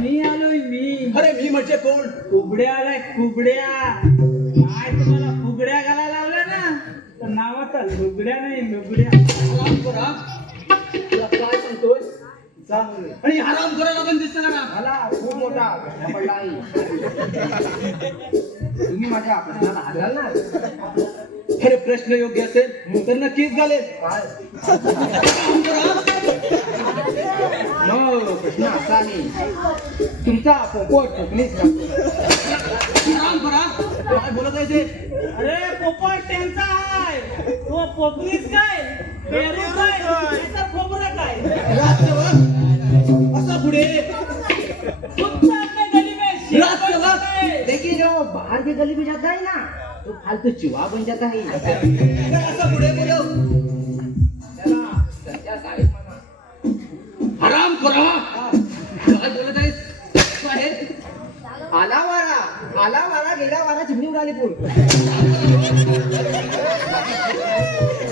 मी आलोय मी. अरे मी म्हणजे कोण? कुबड्या आलाय कुबड्या काय तुम्हाला फुगड्या घालायला लावल्या ना? तर नावाचा लुगड्या नाही लुगड्या. आराम करा. तुला काय सांगतोय आणि आराम करायला पण दिसतं ना मला खूप मोठा. पडला तुम्ही माझ्या प्रश्नाला हाताल ना अरे प्रश्न योग्य असेल तर नक्कीच घालेल काय आराम करा मग आहे तुमचा पोपट करा काय बोलत आहे ते? अरे पोपट त्यांचा आहे. तो पोपलीस काय? पेरू काय? त्याचा खोबरं काय? असा पुढे? लेकिन जो बाहर की गली में जाता है ना तो फालतू चुहा बन जाता है पुढे सध्या साहेब. आराम करा. आला वारा आला वारा गेला वारा चिमणी उडाली पूर.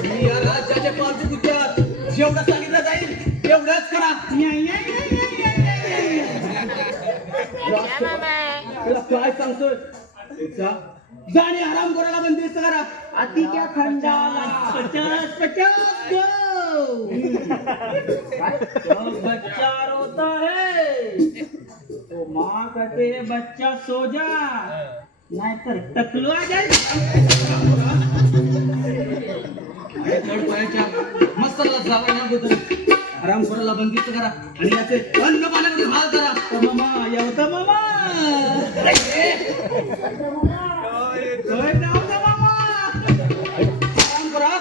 मी या राज्याचे पालतू कुत्र्यात जेवढं सांगितलं जाईल तेवढंच करा. तुला काय सांगतोय? आराम करायला बंदिस्त करा अति क्या खंडाला. पचास पचास गो तो बच्चा रोता है. तो माँ कहते है बच्चा सो जा नहीं तो टकलू आ जाए मस्त जावा ना बोलतो आराम करायला बंदिस्त करा आणि याचे अन्न पाण्यामध्ये हाल करा तर मामा येवता मामा. मामा. आराम करा